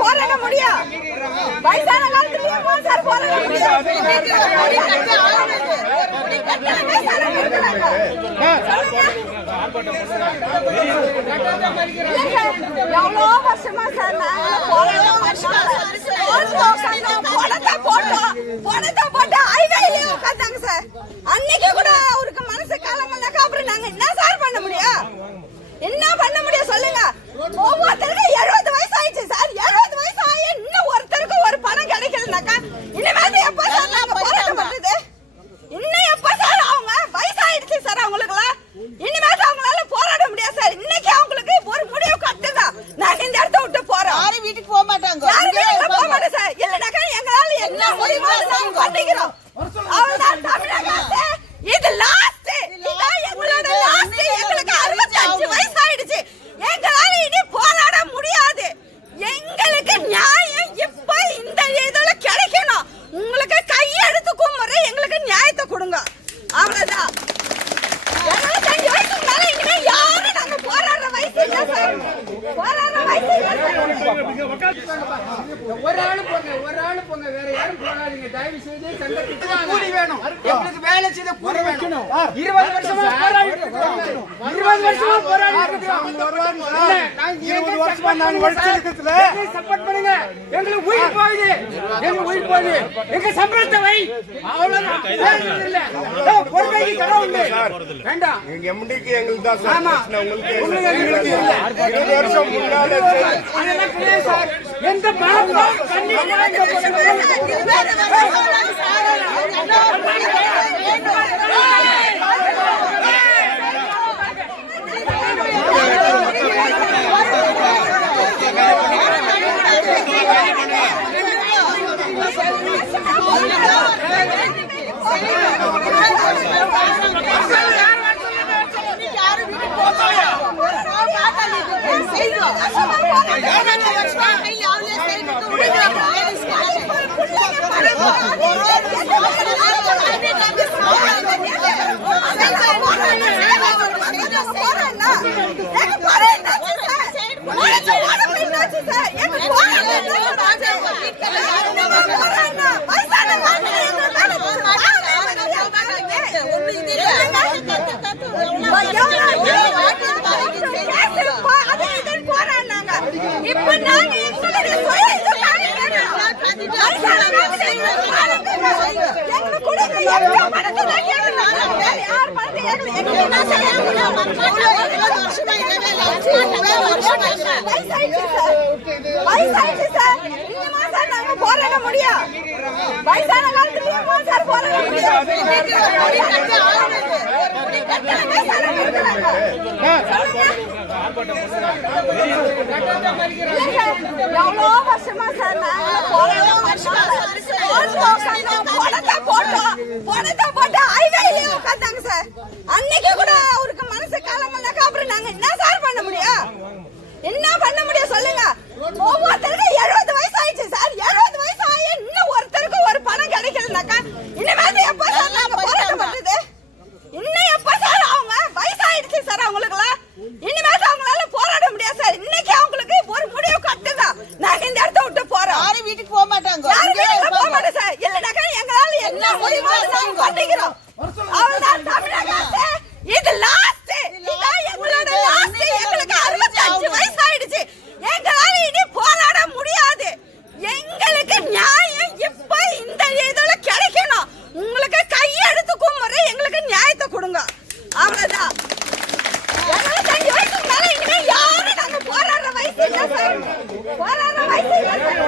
போராட முடியும். வயசான காலத்துலயும் சார் போராட முடியும். எவ்வளோ வருஷமா சார் போட்டு ஹைவேலயே உட்காந்தாங்க சார். அன்னைக்கு கூட அவருக்கு மனசு காலங்கள்னாக்கா அப்புறம் நாங்க என்ன சார் பண்ண முடியும்? என்ன பண்ண முடியும் சொல்லுங்க? ஒவ்வொருத்தருக்கும் 70 வயசு ஆயிடுச்சு சார். 70 வயசு ஆகி இன்னும் ஒருத்தருக்கு ஒரு பணம் கிடைக்கலனாக்கா இனிமேல் எப்ப சார் நாங்க போராட்டம் பண்றது? இன்னும் எப்ப சார் அவங்க வயசாயிடுச்சு சார் அவங்களுக்குலாம். இனிமேல் அவங்களால போராட முடியாது சார். இன்னைக்கு அவங்களுக்கு ஒரு முடிவு கட்டுங்க. நாங்க இந்த இடத்த விட்டு போறோம். யாரும் வீட்டுக்கு போக மாட்டாங்க. யாரும் வீட்டுக்கு போக மாட்டோம் சார். இல்லனாக்கா எங்களால என்ன முடியுமோ நாங்க பண்ணிக்கிறோம். அவ்வளவுதான் தமிழக அரசு. இது லாஸ்ட். இதான் எங்களோட லாஸ்ட். எங்களுக்கு 65 வயசு ஆயிடுச்சு. எங்களால இனி போராட முடியாது. எங்களுக்கு நியாயம் இப்ப இந்த இதுல கிடைக்கணும். உங்களுக்கு கையெடுத்து கும்பிடுற எங்களுக்கு நியாயத்தை கொடுங்க. அவ்வளவுதான். 75 வயசுக்கு மேல இனிமே யாரும் நாங்க போராடுற வயசு இல்ல சார். போராடுற வயசு இல்ல சார். ஒரு ஆளு போங்க வேற யாரும் போகாதீங்க. தயவு செய்து சங்கத்துக்கு கூலி வேணும். எங்களுக்கு வேலை செய்த கூலி வேணும். 20 வருஷமா போராடிட்டு இருக்கோம். 20 வருஷமா போராடிட்டு இருக்கோம். 20 வருஷமா நாங்க வச்சிருக்கிறதுல சப்போர்ட் பண்ணுங்க. எங்களுக்கு உயிர் போகுது. எங்க சம்பளத்தை வை. அவ்வளவுதான். இல்ல. பொறுமைக்கு கடை உண்டு. வேண்டாம். எங்க எம்டிக்கு எங்களுக்கு தான் சார். உங்களுக்கு இல்ல. 20 வருஷம் முன்னால அதெல்லாம் கிடையாது சார். எந்த பாவம் கண்டிப்பா இப்ப நாங்க எங்களுடைய சுய இது போராட முடியும். வயசான காலத்துலயும் சார் போராட முடியும். எவ்வளோ வருஷமா சார் போட்டு ஹைவேலயே உட்காந்தாங்க சார். அன்னைக்கு கூட அவருக்கு மனசு காலங்கள்னாக்கா அப்புறம் நாங்க என்ன சார் பண்ண முடியும்? என்ன பண்ண முடியும் சொல்லுங்க? ஒவ்வொருத்தருக்கும் 70 வயசு ஆயிடுச்சு சார். 70 வயசு ஆகி இன்னும் ஒருத்தருக்கு ஒரு பணம் கிடைக்கலனாக்கா இனிமேல் எப்ப சார் நாங்க போராட்டம் பண்றது? இன்னும் எப்ப சார் அவங்க வயசாயிடுச்சு சார் அவங்களுக்குலாம். இனிமேல் அவங்களால போராட முடியாது சார். இன்னைக்கு அவங்களுக்கு ஒரு முடிவு கட்டுங்க. நாங்க இந்த இடத்த விட்டு போறோம். யாரும் வீட்டுக்கு போக மாட்டாங்க. யாரும் வீட்டுக்கு போக மாட்டோம் சார். இல்லனாக்கா எங்களால என்ன முடியுமோ நாங்க பண்ணிக்கிறோம். அவ்வளவுதான் தமிழக அரசு. இது லாஸ்ட். இதான் எங்களோட லாஸ்ட். எங்களுக்கு 65 வயசு ஆயிடுச்சு. எங்களால இனி போராட முடியாது. எங்களுக்கு நியாயம் இப்ப இந்த இதுல கிடைக்கணும். உங்களுக்கு கையெடுத்து கும்பிடுற எங்களுக்கு நியாயத்தை கொடுங்க. அவ்வளவுதான். 75 வயசுக்கு மேல இனிமே யாரும் நாங்க போராடுற வயசு இல்ல சார். போராடுற வயசு இல்ல சார்.